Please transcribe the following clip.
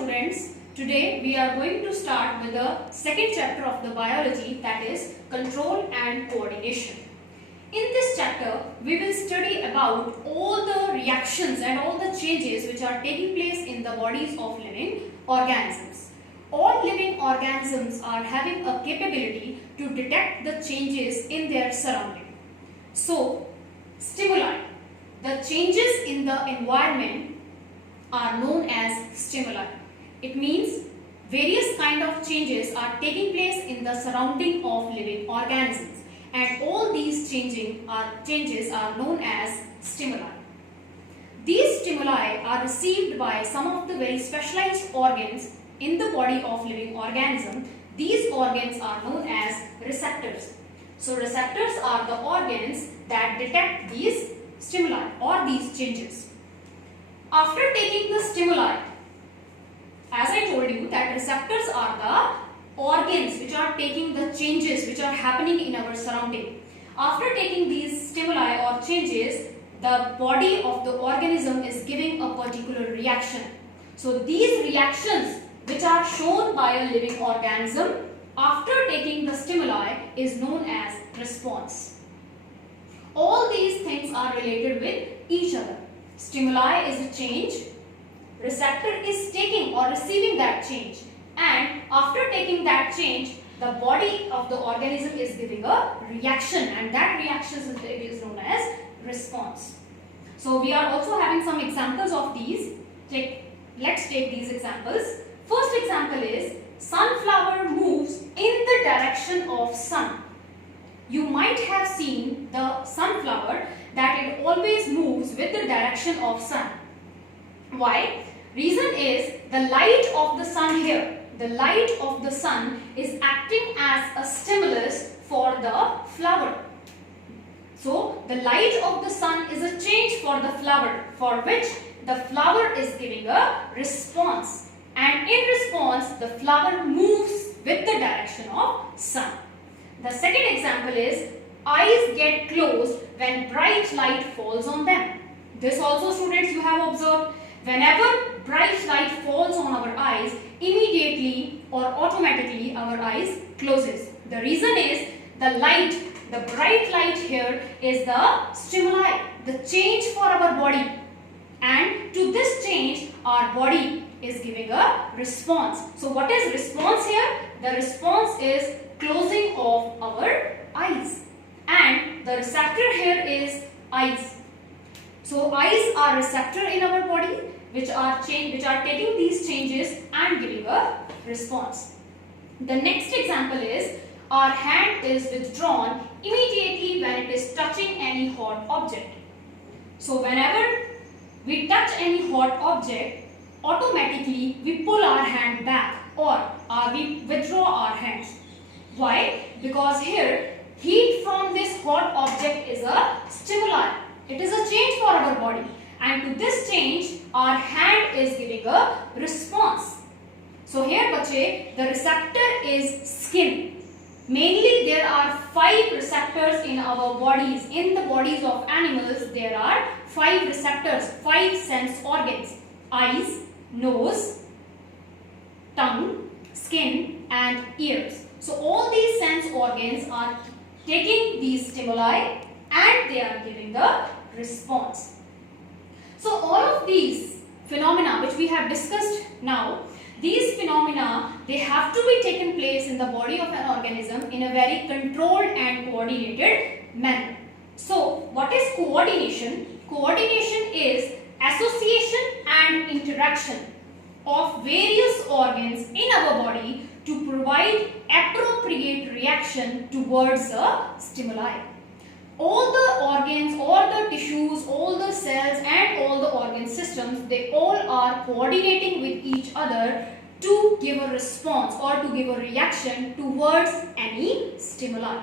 students, today we are going to start with the second chapter of the biology, that is control and coordination. In this chapter, we will study about all the reactions and all the changes which are taking place in the bodies of living organisms. All living organisms are having a capability to detect the changes in their surrounding. So, stimuli, the changes in the environment are known as stimuli. It means various kind of changes are taking place in the surrounding of living organisms, and all these changes are known as stimuli. These stimuli are received by some of the very specialized organs in the body of living organism. These organs are known as receptors. So receptors are the organs that detect these stimuli or these changes. After taking the stimuli, as I told you that receptors are the organs which are taking the changes which are happening in our surrounding. After taking these stimuli or changes, the body of the organism is giving a particular reaction. So these reactions which are shown by a living organism after taking the stimuli is known as response. All these things are related with each other. Stimuli is a change, receptor is taking or receiving that change, and after taking that change, the body of the organism is giving a reaction, and that reaction is known as response. So we are also having some examples of these. Let's take these examples. First example is sunflower moves in the direction of sun. You might have seen the sunflower that it always moves with the direction of sun. Why? Reason is the light of the sun here. The light of the sun is acting as a stimulus for the flower. So the light of the sun is a change for the flower, for which the flower is giving a response. And in response, the flower moves with the direction of sun. The second example is eyes get closed when bright light falls on them. This also, students, you have observed. Whenever bright light falls on our eyes, immediately or automatically our eyes closes. The reason is the light, the bright light here is the stimuli, the change for our body. And to this change, our body is giving a response. So what is response here? The response is closing of our eyes. And the receptor here is eyes. So eyes are receptor in our body which are taking these changes and giving a response. The next example is our hand is withdrawn immediately when it is touching any hot object. So whenever we touch any hot object, automatically we pull our hand back or we withdraw our hands. Why? Because here heat from this hot object is a stimuli. It is a change for our body, and to this change our hand is giving a response. So here bache, the receptor is skin. Mainly there are 5 receptors in our bodies. In the bodies of animals there are 5 receptors, 5 sense organs: eyes, nose, tongue, skin and ears. So all these sense organs are taking these stimuli and they are giving the response. So all of these phenomena which we have discussed now, these phenomena, they have to be taken place in the body of an organism in a very controlled and coordinated manner. So what is coordination? Coordination is association and interaction of various organs in our body to provide appropriate reaction towards a stimuli. All the organs, all the tissues, all the cells and all the organ systems, they all are coordinating with each other to give a response or to give a reaction towards any stimuli.